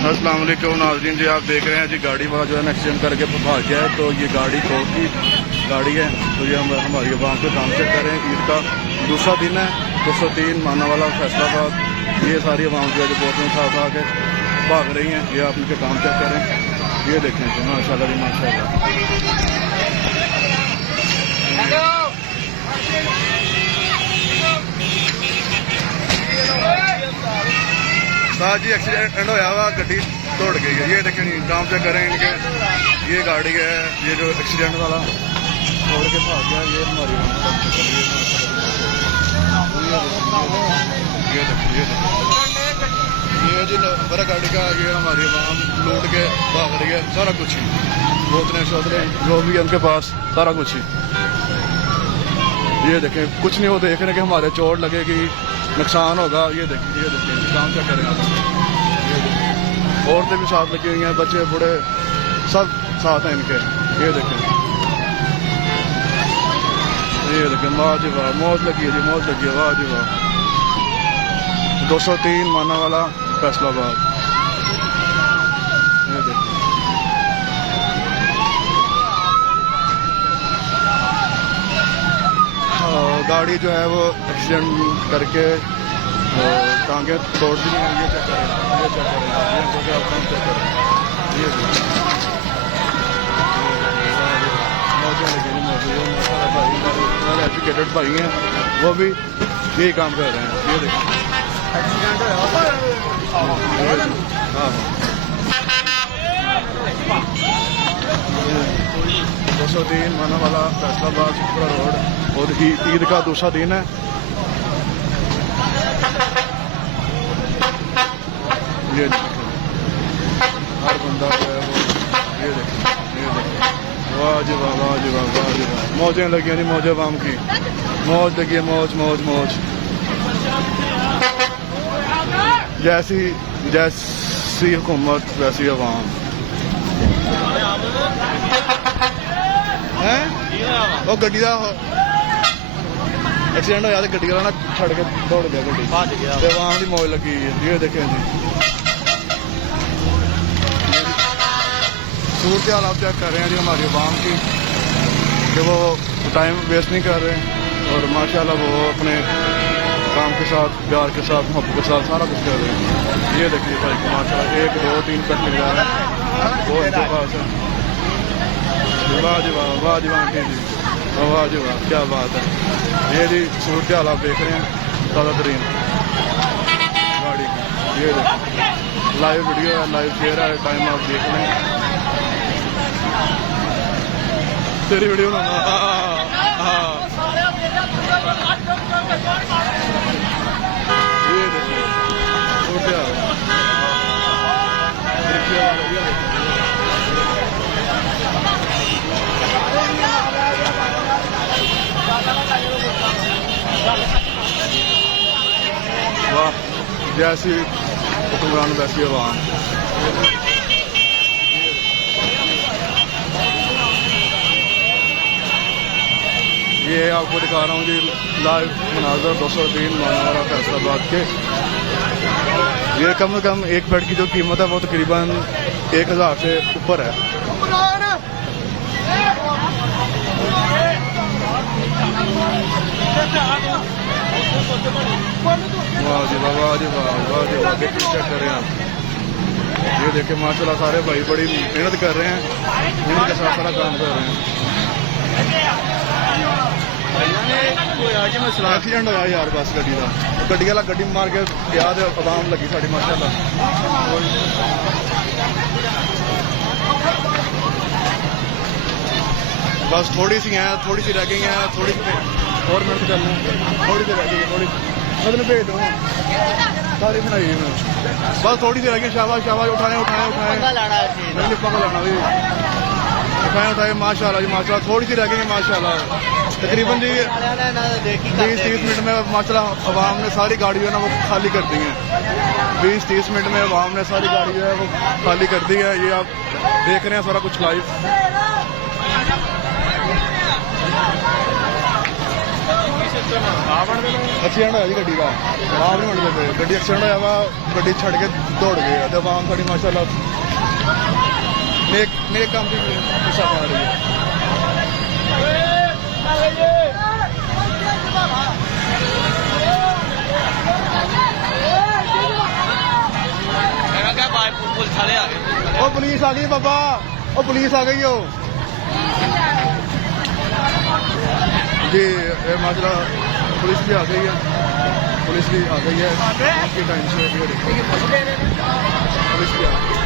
अस्सलाम वालेकुम नाज़रीन जी, आप देख रहे हैं जी गाड़ी वाला जो है ना एक्सीडेंट करके भाग गया है। तो ये गाड़ी कोर्ट की गाड़ी है। तो ये हमारी अवाम के काम चेक कर रहे हैं। ईद का दूसरा दिन है। 203 मानावाला फैसलाबाद, ये सारी अवाम जो है जो बोतलें उठा के भाग रही हैं। ये आप इनके काम चेक करें, ये देखें जी माशाल्लाह जी माशाल्लाह। जी एक्सीडेंट होया हुआ, गड्डी तोड़ गई है। ये देखें काम चेक करें इनके। ये गाड़ी है, ये जो एक्सीडेंट वाला तोड़ के भाग गया, ये हमारी ये जी नंबर गाड़ी का, ये हमारी आवाम लूट के भाग रही है। सारा कुछ ही बोतलें शोतलें जो भी है उनके पास, सारा कुछ ही। ये देखें कुछ नहीं, वो देख रहे कि हमारे चोट लगेगी, नुकसान होगा। ये देखिए काम क्या करें आप। औरतें भी साथ लगी हुई हैं, बच्चे बूढ़े सब साथ हैं इनके। ये देखें वाह जी वाह, मौज लगी है जी, मौज लगी है, वाह जी वाह। 203 मानावाला फैसलाबाद। ये देखिए गाड़ी जो है वो एक्सीडेंट करके टांगे तोड़ दी हैं। ये चेक करें, ये चेक करें, ये क्योंकि आप काम चेक करें। ये मौजूद लगे नहीं मौजूद भाई, हमारे एजुकेटेड भाई हैं, वो भी यही काम कर रहे हैं। ये देखिए एक्सीडेंट है। हाँ 203 मानावाला फैसलाबाद सुपरा रोड, और ईद का दूसरा दिन है। ये हर बंदा जो है वो ये देखें वाह जी वाह, वाह जी वाह, वाह जी वाह। मौजें लगी नहीं, मौज अवाम की मौज लगी है, मौज मौज मौज। जैसी हुकूमत वैसी अवाम है। वो गड्डी का एक्सीडेंट होया, गड्डी वाला ना छड़ के दौड़ गया, गड्डी भज गया, अवाम की मौज लगी है। ये देखें जी सूरत हाल आप चेक कर रहे हैं जी हमारी अवाम की, कि वो टाइम वेस्ट नहीं कर रहे और माशाल्लाह वो अपने काम के साथ, प्यार के साथ, मोहब्बत के साथ सारा कुछ कर रहे हैं। ये देखिए भाई माशाल्लाह 1 2 3 कट लग रहा है, वो इनके पास है। वाह जी वाह, वाह जी वाह जी, वाह जी वाह, क्या बात है। ये जी सूरत हाल आप देख रहे हैं ताज़ा तरीन गाड़ी की। ये देखिए लाइव वीडियो है, लाइव शेयर है, टाइम आप देख रहे हैं। तेरी वीडियो ना ये देखिए वाह, जैसी हुक्मरान वैसी अवाम। ये आपको दिखा रहा हूँ जी लाइव मनाज़र 203 मानावाला फैसलाबाद के। ये कम से कम एक बेड की जो कीमत है वो तकरीबन 1000 से ऊपर है। वाह जी वाह, वाह जी वाह, वाह जी वाह। देखिए चेक कर रहे हैं आप, ये देखिए माशाल्लाह सारे भाई बड़ी मेहनत कर रहे हैं, मेहनत के साथ सारा काम कर रहे हैं। एक्सीडेंट होया यार बस गड्डी का, गड्डी वाला गड्डी मार के याद अवाम लगी साड़ी माशाल्लाह। बस थोड़ी सी हैं, थोड़ी सी रह गई हैं, थोड़ी सी और मिनट करना, थोड़ी सी रह गई, थोड़ी मतलब भेज दो सारी बनाई है बस थोड़ी सी रह गई। शाबाश शाबाश, उठाए उठाए उठाए, नहीं पका लाना भी उठाए उठाए माशाल्लाह जी माशाल्लाह। थोड़ी सी रह गई माशाल्लाह, तकरीबन जी 20-30 मिनट में माशाल्लाह अवाम ने सारी गाड़ी जो है ना वो खाली कर दी है। 20-30 मिनट में अवाम ने सारी गाड़ी जो है वो खाली कर दी है। ये आप देख रहे हैं सारा कुछ लाइव। एक्सीडेंट होया जी गड्डी का आप नहीं बनते पे गड्डी एक्सीडेंट होया वा गड्डी छड़ के दौड़ गए तो आवाम थोड़ी माशाल्लाह नेक काम की हिस्सा पा रही है। पुलिस आ गई बाबा, ओ पुलिस आ गई हो जी। माजरा पुलिस भी आ गई है, पुलिस भी आ गई है आपके टाइम से पुलिस भी आ गई,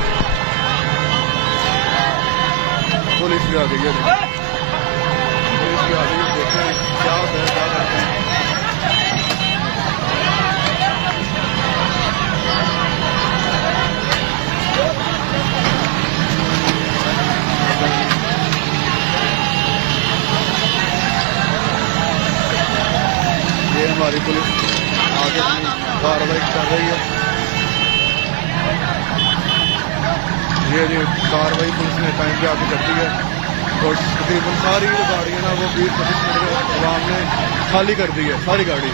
पुलिस भी आ गई है, पुलिस भी आ गई है। देखते हैं क्या होता है, क्या करते हैं। ये हमारी पुलिस आगे कार्रवाई कर रही है। ये कार्रवाई पुलिस ने टाइम पे आके करती है और तकरीबन सारी जो गाड़ियाँ ना वो 20-25 मिनट में आवाम ने खाली कर दी है, सारी गाड़ी।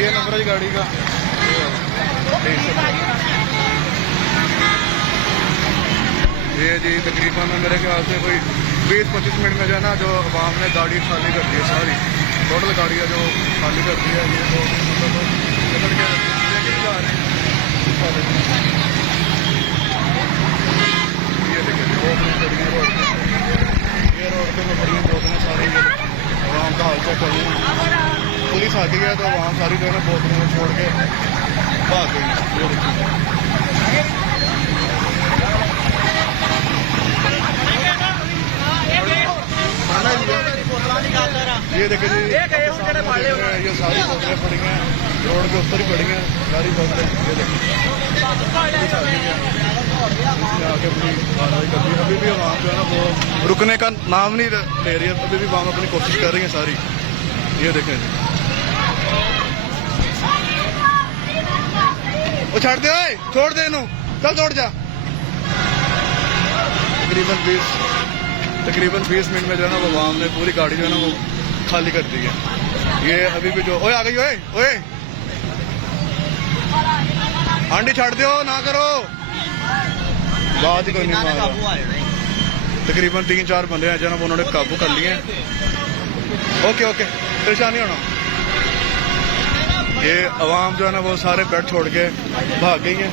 ये नंबर है गाड़ी का, ये जी तकरीबन मेरे ख्याल से कोई 20-25 मिनट में जो है ना जो आवाम ने गाड़ी खाली कर दी है, सारी टोटल गाड़ियाँ जो खाली कर दी है। ये तो मतलब निकल के लेके जा रहे हैं। ये देखिए वो अपनी गाड़ियाँ रोड पे, ये रोड पे गाड़ियाँ बोतलें सारी आवाम का हाल चेक कर रही है। पुलिस आ गई है तो वहाँ सारी जो है ना बोतलों में छोड़ के भाग गई। ये देखिए जी, ये सारी बोतलें पड़ी हैं रोड के ऊपर ही पड़ी हैं, सारी बोतलें। ये देखिए आगे अपनी कार्रवाई कर रही है। अभी भी आवाम जो है ना वो रुकने का नाम नहीं ले रही है, अभी भी आवाम अपनी कोशिश कर रही है सारी। ये देखें वो छाड़ दे, छोड़ दे इन्हों, चल छोड़ जा। तकरीबन 20 मिनट में जो है ना वो आवाम ने पूरी गाड़ी जो है ना वो खाली कर दी है। ये अभी भी जो ओए आ गई, ओए ओए आंटी छाड़ दो ना करो, बात ही कोई नहीं मार। तकरीबन 3-4 बंदे हैं जो ना उन्होंने काबू कर लिए हैं। ओके ओके परेशान नहीं होना। ये आवाम जो है ना वो सारे बेड छोड़ के भाग गई है।